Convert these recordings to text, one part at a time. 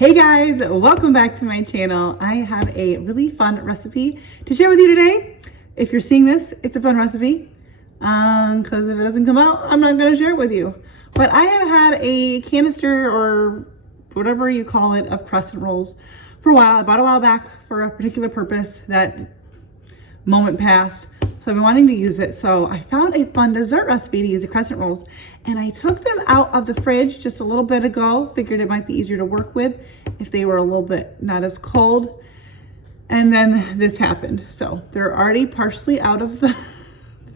Hey guys, welcome back to my channel. I have a really fun recipe to share with you today. If you're seeing this, it's a fun recipe because if it doesn't come out, I'm not going to share it with you. But I have had a canister or whatever you call it of Crescent rolls for a while. I bought a while back for a particular purpose. That moment passed, so I've been wanting to use it. So I found a fun dessert recipe to use the Crescent rolls, and I took them out of the fridge just a little bit ago. Figured it might be easier to work with if they were a little bit not as cold. And then this happened. So they're already partially out of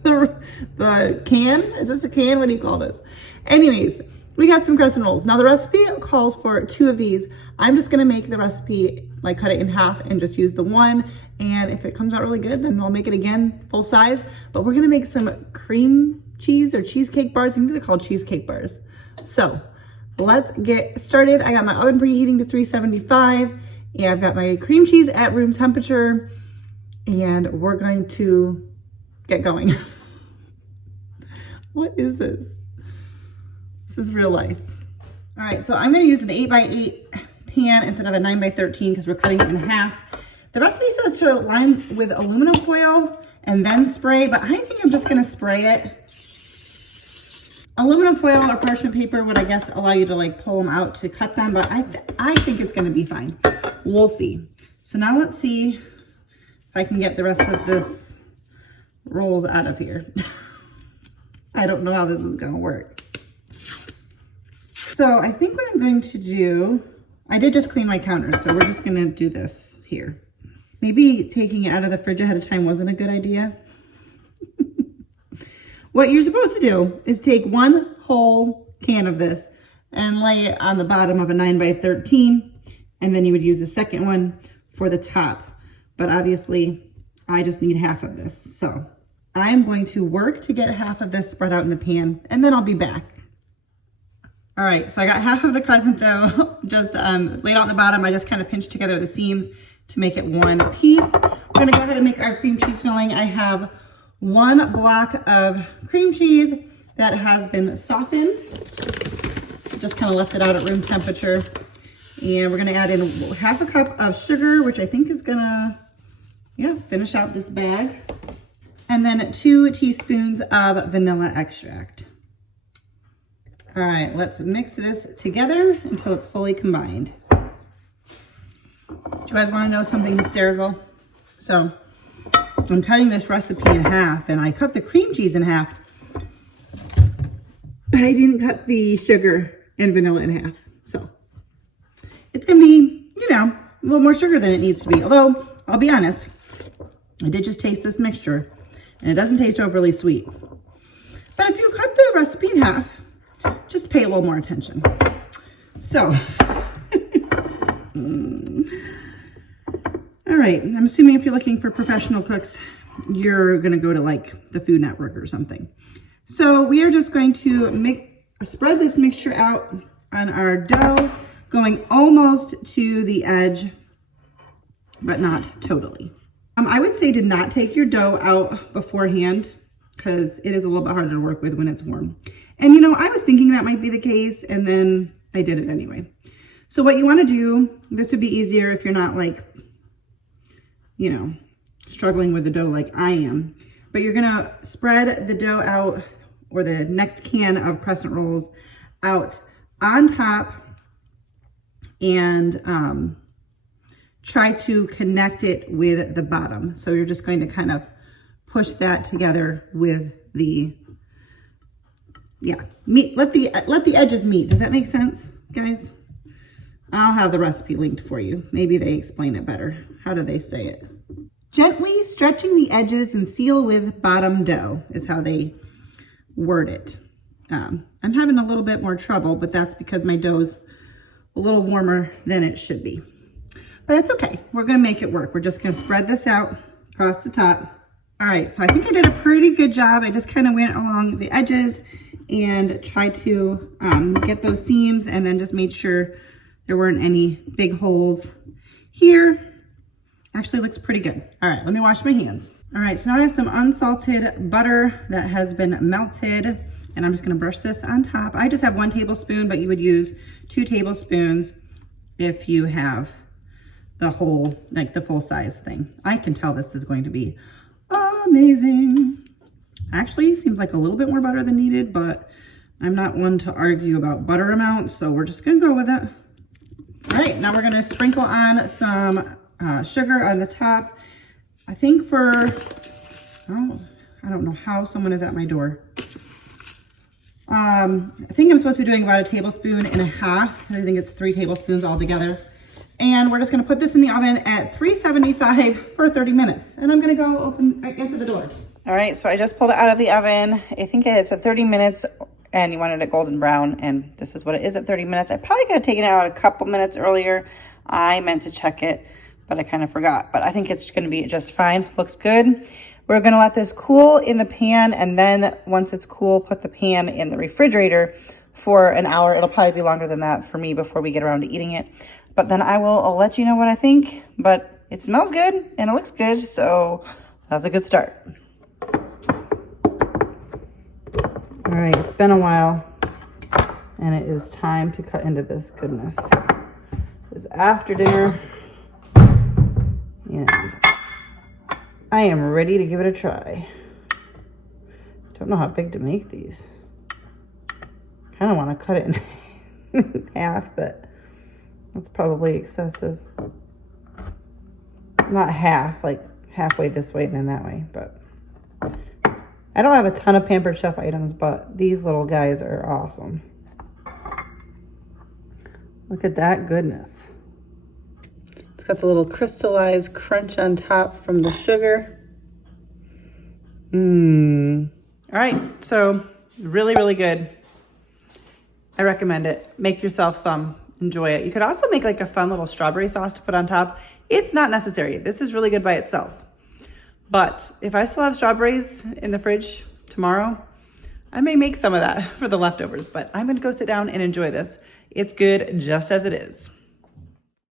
the can. Is this a can? What do you call this? Anyways, we got some Crescent rolls. Now the recipe calls for 2 of these. I'm just gonna make the recipe, like cut it in half and just use the one. And if it comes out really good, then we'll make it again full size. But we're gonna make some cream cheese or cheesecake bars. I think they're called cheesecake bars. So let's get started. I got my oven preheating to 375. And I've got my cream cheese at room temperature. And we're going to get going. What is this? This is real life. All right, so I'm gonna use an 8x8 pan instead of a 9x13 because we're cutting it in half. The recipe says to line with aluminum foil and then spray, but I think I'm just gonna spray it. Aluminum foil or parchment paper would, I guess, allow you to like pull them out to cut them, but I think it's gonna be fine. We'll see. So now let's see if I can get the rest of this rolls out of here. I don't know how this is gonna work. So I think what I'm going to do, I did just clean my counter, so we're just gonna do this here. Maybe taking it out of the fridge ahead of time wasn't a good idea. What you're supposed to do is take one whole can of this and lay it on the bottom of a 9x13, and then you would use the second one for the top. But obviously, I just need half of this. So I'm going to work to get half of this spread out in the pan, and then I'll be back. All right, so I got half of the Crescent dough just laid out on the bottom. I just kind of pinched together the seams to make it one piece. We're gonna go ahead and make our cream cheese filling. I have 1 block of cream cheese that has been softened. Just kind of left it out at room temperature. And we're gonna add in half a cup of sugar, which I think is gonna, finish out this bag. And then 2 teaspoons of vanilla extract. All right, let's mix this together until it's fully combined. Do you guys want to know something hysterical? So I'm cutting this recipe in half, and I cut the cream cheese in half, but I didn't cut the sugar and vanilla in half. So it's gonna be, a little more sugar than it needs to be. Although, I'll be honest, I did just taste this mixture, and it doesn't taste overly sweet. But if you cut the recipe in half, just pay a little more attention. So, all right, I'm assuming if you're looking for professional cooks, you're gonna go to like the Food Network or something. So we are just going to spread this mixture out on our dough, going almost to the edge, but not totally. I would say to not take your dough out beforehand because it is a little bit harder to work with when it's warm. And I was thinking that might be the case, and then I did it anyway. So what you want to do, this would be easier if you're not like, struggling with the dough like I am. But you're gonna spread the dough out, or the next can of Crescent rolls out on top, and try to connect it with the bottom. So you're just going to kind of push that together with the, meet. Let the edges meet. Does that make sense, guys? I'll have the recipe linked for you. Maybe they explain it better. How do they say it? Gently stretching the edges and seal with bottom dough is how they word it. I'm having a little bit more trouble, but that's because my dough's a little warmer than it should be. But it's okay. We're gonna make it work. We're just gonna spread this out across the top. All right, so I think I did a pretty good job. I just kind of went along the edges and tried to get those seams, and then just made sure there weren't any big holes here. Actually looks pretty good. All right, let me wash my hands. All right, so now I have some unsalted butter that has been melted, and I'm just gonna brush this on top. I just have 1 tablespoon, but you would use 2 tablespoons. if you have the whole, like the full size thing. I can tell this is going to be amazing. Actually, seems like a little bit more butter than needed, but I'm not one to argue about butter amounts, so we're just gonna go with it. All right, now we're gonna sprinkle on some sugar on the top. I think for, I don't know how someone is at my door. I think I'm supposed to be doing about 1.5 tablespoons. I think it's 3 tablespoons altogether. And we're just gonna put this in the oven at 375 for 30 minutes. And I'm gonna go answer the door. All right, so I just pulled it out of the oven. I think it's at 30 minutes and you wanted it golden brown, and this is what it is at 30 minutes. I probably could have taken it out a couple minutes earlier. I meant to check it, but I kind of forgot. But I think it's gonna be just fine. Looks good. We're gonna let this cool in the pan, and then once it's cool, put the pan in the refrigerator for an hour. It'll probably be longer than that for me before we get around to eating it. But then I'll let you know what I think. But it smells good and it looks good, so that's a good start. All right, it's been a while, and it is time to cut into this goodness. It's after dinner, and I am ready to give it a try. Don't know how big to make these. Kind of want to cut it in half, but that's probably excessive. Not half, like halfway this way and then that way, but I don't have a ton of Pampered Chef items, but these little guys are awesome. Look at that goodness. It's got the little crystallized crunch on top from the sugar. All right, so really, really good. I recommend it. Make yourself some, enjoy it. You could also make like a fun little strawberry sauce to put on top. It's not necessary. This is really good by itself. But if I still have strawberries in the fridge tomorrow, I may make some of that for the leftovers, but I'm gonna go sit down and enjoy this. It's good just as it is.